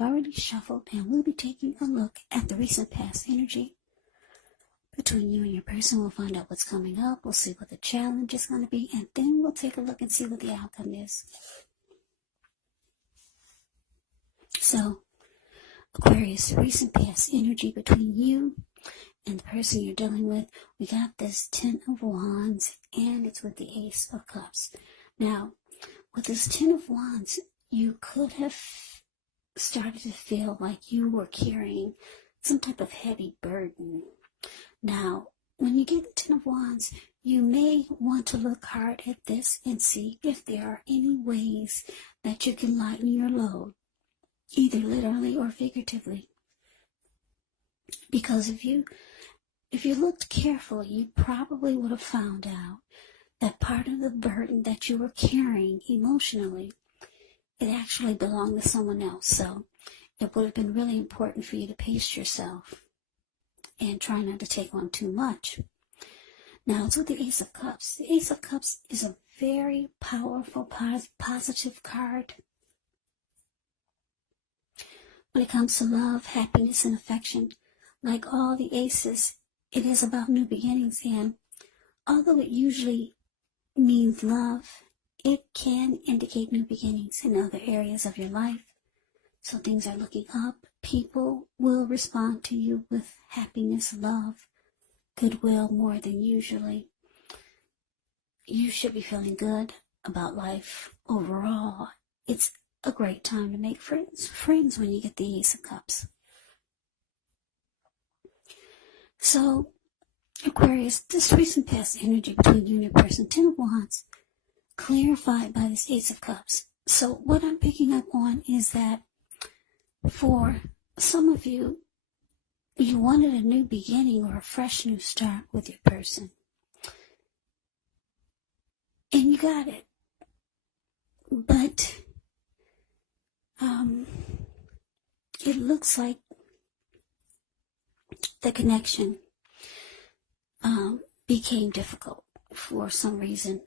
I've already shuffled, and we'll be taking a look at the recent past energy between you and your person. We'll find out what's coming up. We'll see what the challenge is going to be, and then we'll take a look and see what the outcome is. So, Aquarius, recent past energy between you and the person you're dealing with. We got this 10 of Wands, and it's with the Ace of Cups. Now, with this 10 of Wands, you could have started to feel like you were carrying some type of heavy burden. Now, when you get the 10 of Wands, you may want to look hard at this and see if there are any ways that you can lighten your load, either literally or figuratively. Because if you looked carefully, you probably would have found out that part of the burden that you were carrying emotionally, it actually belonged to someone else. So it would have been really important for you to pace yourself and try not to take on too much. Now, it's with the Ace of Cups. The Ace of Cups is a very powerful, positive card. When it comes to love, happiness, and affection, like all the aces, it is about new beginnings. And although it usually means love, it can indicate new beginnings in other areas of your life. So things are looking up. People will respond to you with happiness, love, goodwill more than usually. You should be feeling good about life overall. It's a great time to make friends when you get the Ace of Cups. So, Aquarius, this recent past energy between you and your person, 10 of Wands, clarified by this Ace of Cups. So what I'm picking up on is that for some of you, you wanted a new beginning or a fresh new start with your person. And you got it. But it looks like the connection became difficult for some reason.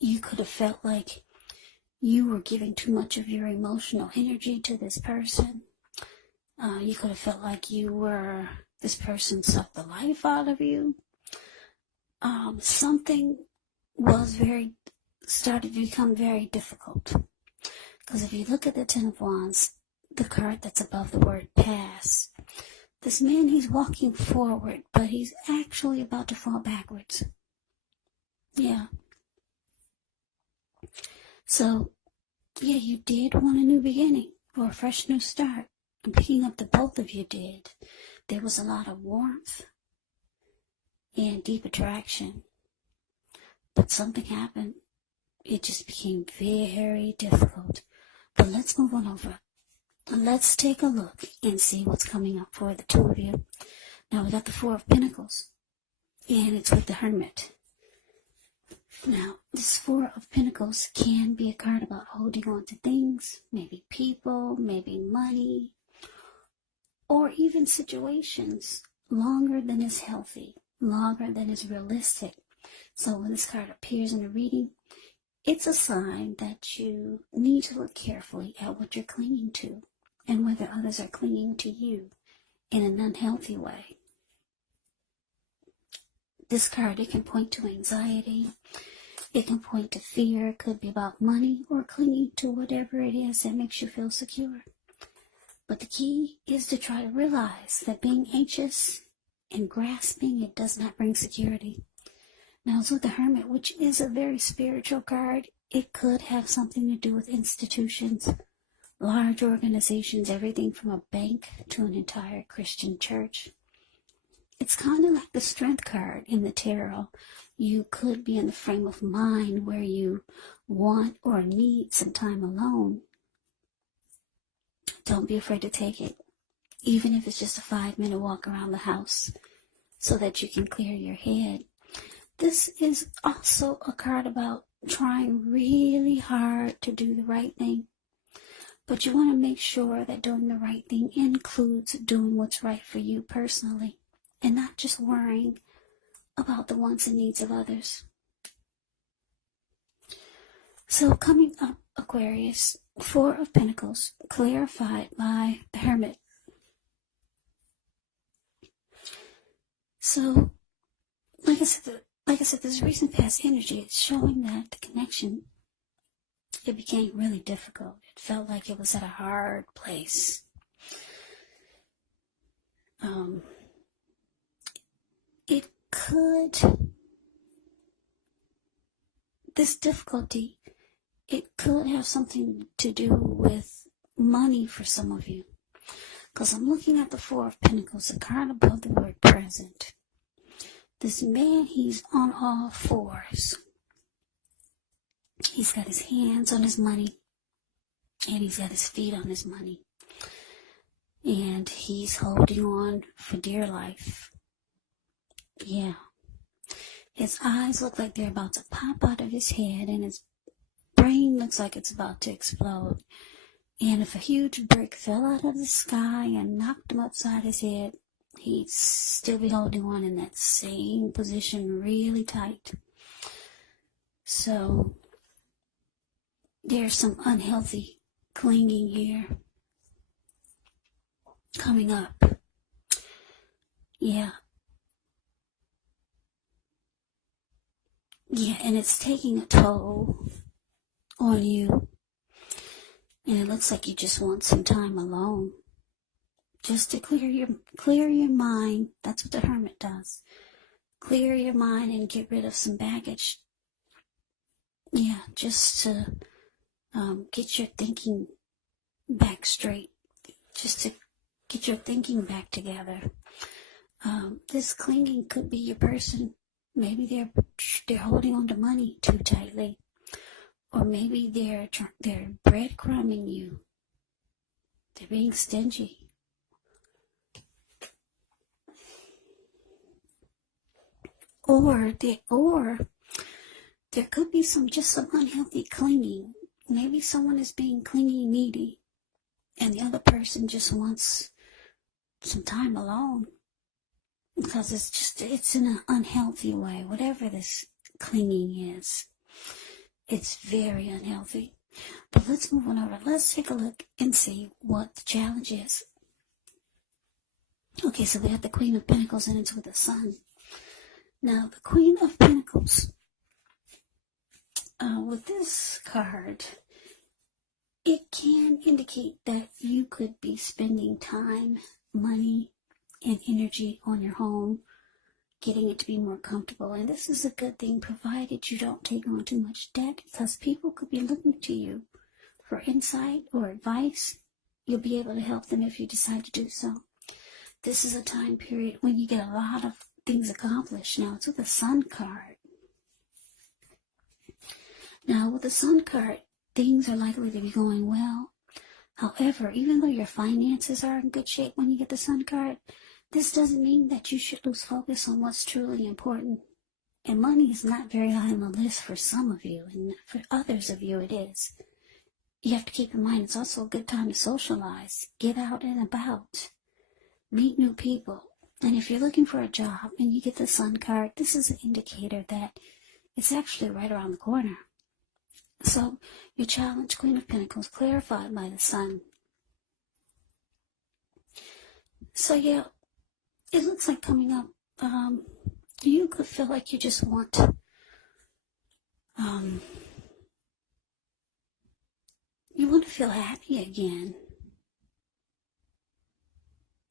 You could have felt like you were giving too much of your emotional energy to this person. You could have felt like this person sucked the life out of you. Something started to become very difficult. Because if you look at the 10 of Wands, the card that's above the word pass, this man, he's walking forward, but he's actually about to fall backwards. Yeah. So, yeah, you did want a new beginning or a fresh new start. I'm picking up that both of you did. There was a lot of warmth and deep attraction. But something happened. It just became very difficult. But let's move on over. Let's take a look and see what's coming up for the two of you. Now, we got the 4 of Pentacles, and it's with the Hermit. Now, this 4 of Pentacles can be a card about holding on to things, maybe people, maybe money, or even situations longer than is healthy, longer than is realistic. So when this card appears in a reading, it's a sign that you need to look carefully at what you're clinging to and whether others are clinging to you in an unhealthy way. This card, it can point to anxiety, it can point to fear, it could be about money or clinging to whatever it is that makes you feel secure. But the key is to try to realize that being anxious and grasping, it does not bring security. Now, it's with the Hermit, which is a very spiritual card. It could have something to do with institutions, large organizations, everything from a bank to an entire Christian church. It's kind of like the Strength card in the tarot. You could be in the frame of mind where you want or need some time alone. Don't be afraid to take it, even if it's just a 5-minute walk around the house so that you can clear your head. This is also a card about trying really hard to do the right thing. But you want to make sure that doing the right thing includes doing what's right for you personally and not just worrying about the wants and needs of others. So coming up, Aquarius, Four of Pentacles, clarified by the Hermit. So, like I said, this recent past energy is showing that the connection, it became really difficult. It felt like it was at a hard place. This difficulty, it could have something to do with money for some of you. Because I'm looking at the Four of Pentacles, the card above the word present. This man, he's on all fours. He's got his hands on his money, and he's got his feet on his money. And he's holding on for dear life. Yeah. His eyes look like they're about to pop out of his head, and his brain looks like it's about to explode. And if a huge brick fell out of the sky and knocked him upside his head, he'd still be holding on in that same position really tight. So there's some unhealthy clinging here coming up. Yeah. Yeah, and it's taking a toll on you. And it looks like you just want some time alone. Just to clear your mind. That's what the Hermit does. Clear your mind and get rid of some baggage. Yeah, just to get your thinking back straight. Just to get your thinking back together. This clinging could be your person. Maybe they're holding on to money too tightly. Or maybe they're breadcrumbing you. They're being stingy. Or there could be some unhealthy clinging. Maybe someone is being clingy, needy, and the other person just wants some time alone. Because it's in an unhealthy way. Whatever this clinging is, it's very unhealthy. But let's move on over. Let's take a look and see what the challenge is. Okay, so we got the Queen of Pentacles and it's with the Sun. Now, the Queen of Pentacles, with this card, it can indicate that you could be spending time, money, and energy on your home, getting it to be more comfortable. And this is a good thing, provided you don't take on too much debt, because people could be looking to you for insight or advice. You'll be able to help them if you decide to do so. This is a time period when you get a lot of things accomplished. Now, it's with the Sun card. Now, with the Sun card, things are likely to be going well. However, even though your finances are in good shape when you get the Sun card, this doesn't mean that you should lose focus on what's truly important. And money is not very high on the list for some of you, and for others of you it is. You have to keep in mind it's also a good time to socialize, get out and about, meet new people. And if you're looking for a job and you get the Sun card, this is an indicator that it's actually right around the corner. So, your challenge, Queen of Pentacles, clarified by the Sun. So, yeah, it looks like coming up, you could feel like you just want, you want to feel happy again.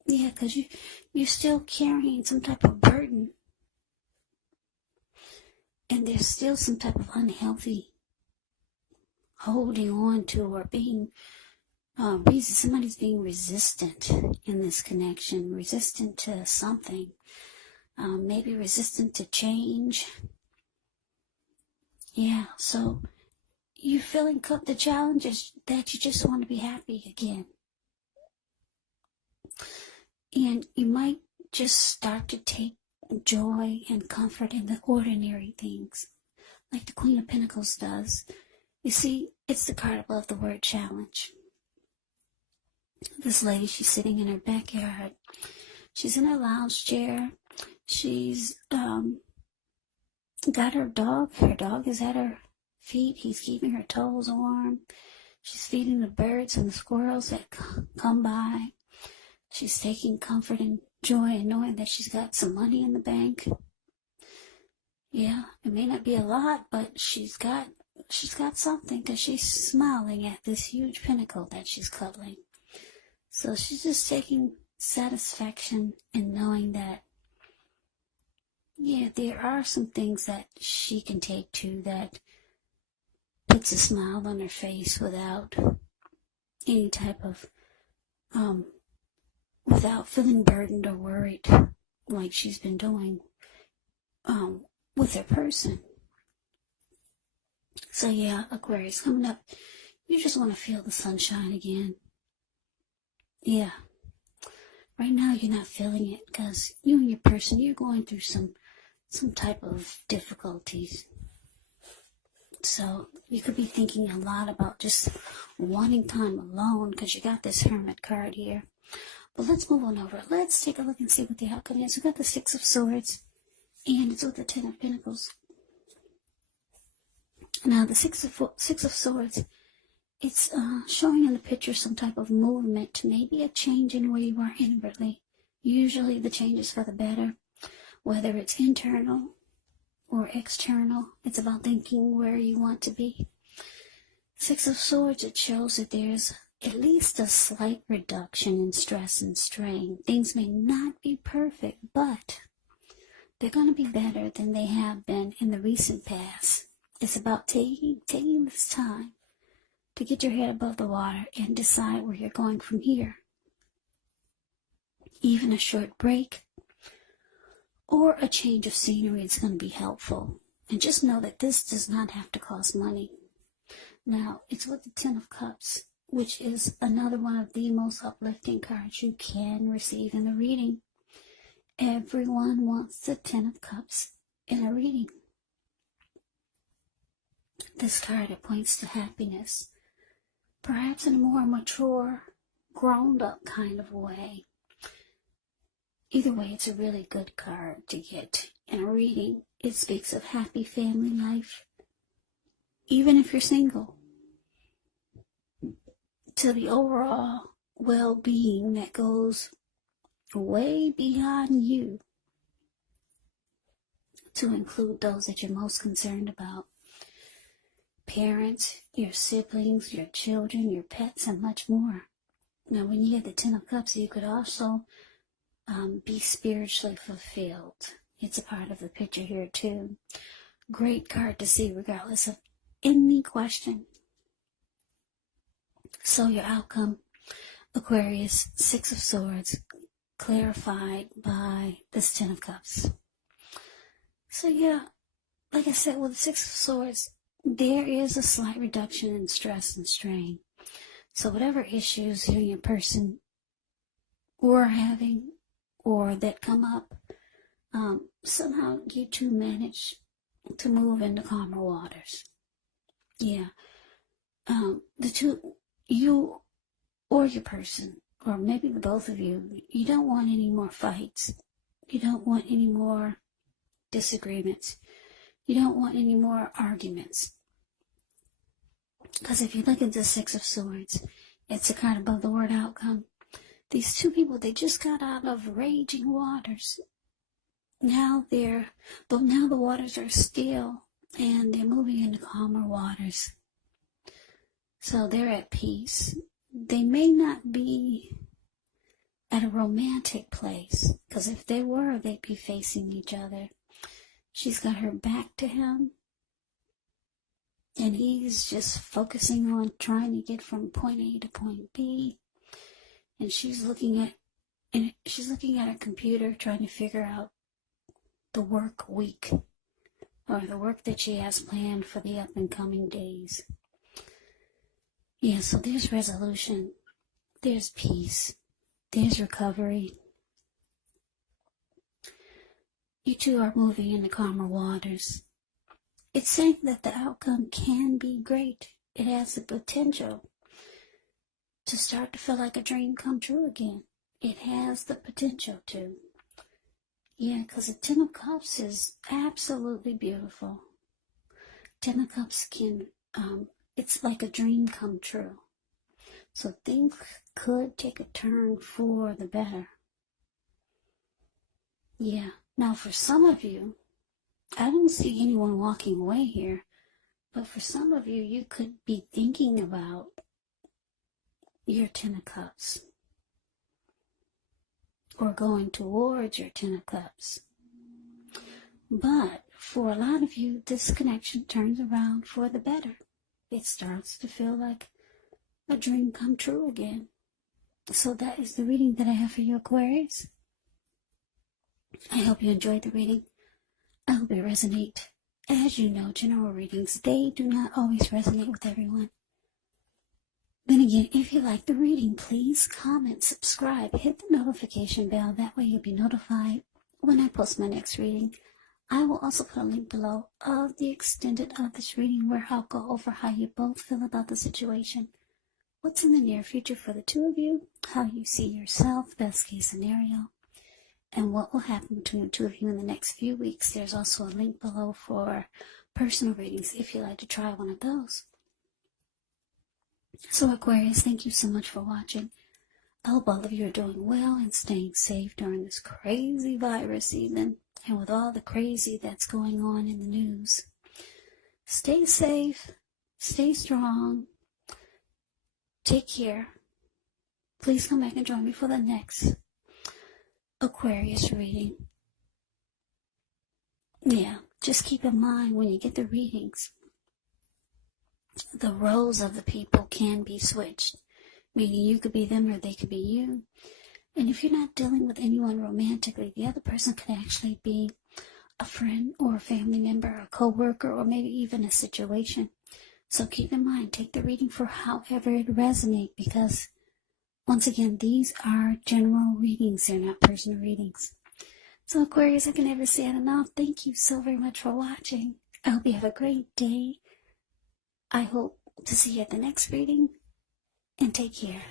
Yeah, because you're still carrying some type of burden. And there's still some type of unhealthy holding on to, or being, somebody's being resistant in this connection, resistant to something, maybe resistant to change. Yeah, so you're feeling the challenge is that you just want to be happy again. And you might just start to take joy and comfort in the ordinary things, like the Queen of Pentacles does. You see, it's the card above the word challenge. This lady, she's sitting in her backyard. She's in her lounge chair. She's got her dog. Her dog is at her feet. He's keeping her toes warm. She's feeding the birds and the squirrels that come by. She's taking comfort and joy in knowing that she's got some money in the bank. Yeah, it may not be a lot, but she's got something, because she's smiling at this huge pinnacle that she's cuddling. So she's just taking satisfaction in knowing that, yeah, there are some things that she can take to that puts a smile on her face without any type of, without feeling burdened or worried like she's been doing with her person. So yeah, Aquarius, coming up, you just want to feel the sunshine again. Yeah. Right now you're not feeling it because you and your person, you're going through some type of difficulties. So you could be thinking a lot about just wanting time alone because you got this Hermit card here. But let's move on over. Let's take a look and see what the outcome is. We got the Six of Swords, and it's with the Ten of Pentacles. Now the Six of Swords, it's showing in the picture some type of movement, maybe a change in where you are inwardly. Usually the change is for the better, whether it's internal or external. It's about thinking where you want to be. Six of Swords, it shows that there's at least a slight reduction in stress and strain. Things may not be perfect, but they're going to be better than they have been in the recent past. It's about taking this time to get your head above the water and decide where you're going from here. Even a short break or a change of scenery is going to be helpful. And just know that this does not have to cost money. Now, it's with the Ten of Cups, which is another one of the most uplifting cards you can receive in the reading. Everyone wants the Ten of Cups in a reading. This card, it points to happiness, perhaps in a more mature, grown-up kind of way. Either way, it's a really good card to get in a reading. It speaks of happy family life, even if you're single, to the overall well-being that goes way beyond you, to include those that you're most concerned about. Parents, your siblings, your children, your pets, and much more. Now, when you get the Ten of Cups, you could also be spiritually fulfilled. It's a part of the picture here, too. Great card to see, regardless of any question. So your outcome, Aquarius, Six of Swords, clarified by this Ten of Cups. So yeah, like I said, with the Six of Swords, there is a slight reduction in stress and strain. So whatever issues you and your person were having or that come up, somehow you two manage to move into calmer waters. Yeah. The two, you or your person, or maybe the both of you, you don't want any more fights. You don't want any more disagreements. You don't want any more arguments. Because if you look at the Six of Swords, it's a card above the word outcome. These two people, they just got out of raging waters. Now the waters are still, and they're moving into calmer waters. So they're at peace. They may not be at a romantic place, because if they were, they'd be facing each other. She's got her back to him, and he's just focusing on trying to get from point A to point B. And she's looking at her computer, trying to figure out the work week, or the work that she has planned for the up and coming days. Yeah, so there's resolution, there's peace, there's recovery. You two are moving into calmer waters. It's saying that the outcome can be great. It has the potential to start to feel like a dream come true again. It has the potential to. Yeah, because the Ten of Cups is absolutely beautiful. Ten of Cups can it's like a dream come true. So things could take a turn for the better. Yeah. Now for some of you, I don't see anyone walking away here, but for some of you, you could be thinking about your Ten of Cups or going towards your Ten of Cups. But for a lot of you, this connection turns around for the better. It starts to feel like a dream come true again. So that is the reading that I have for you, Aquarius. I hope you enjoyed the reading. I hope it resonates. As you know, general readings, they do not always resonate with everyone. Then again, if you like the reading, please comment, subscribe, hit the notification bell. That way you'll be notified when I post my next reading. I will also put a link below of the extended of this reading where I'll go over how you both feel about the situation. What's in the near future for the two of you, how you see yourself, best case scenario, and what will happen between the two of you in the next few weeks. There's also a link below for personal readings if you'd like to try one of those. So Aquarius, thank you so much for watching. I hope all of you are doing well and staying safe during this crazy virus season and with all the crazy that's going on in the news. Stay safe, stay strong, take care. Please come back and join me for the next Aquarius reading. Yeah, just keep in mind when you get the readings, the roles of the people can be switched, meaning you could be them or they could be you. And if you're not dealing with anyone romantically, the other person could actually be a friend or a family member, a co-worker, or maybe even a situation. So keep in mind, take the reading for however it resonates, because once again, these are general readings. They're not personal readings. So Aquarius, I can never say it enough. Thank you so very much for watching. I hope you have a great day. I hope to see you at the next reading, and take care.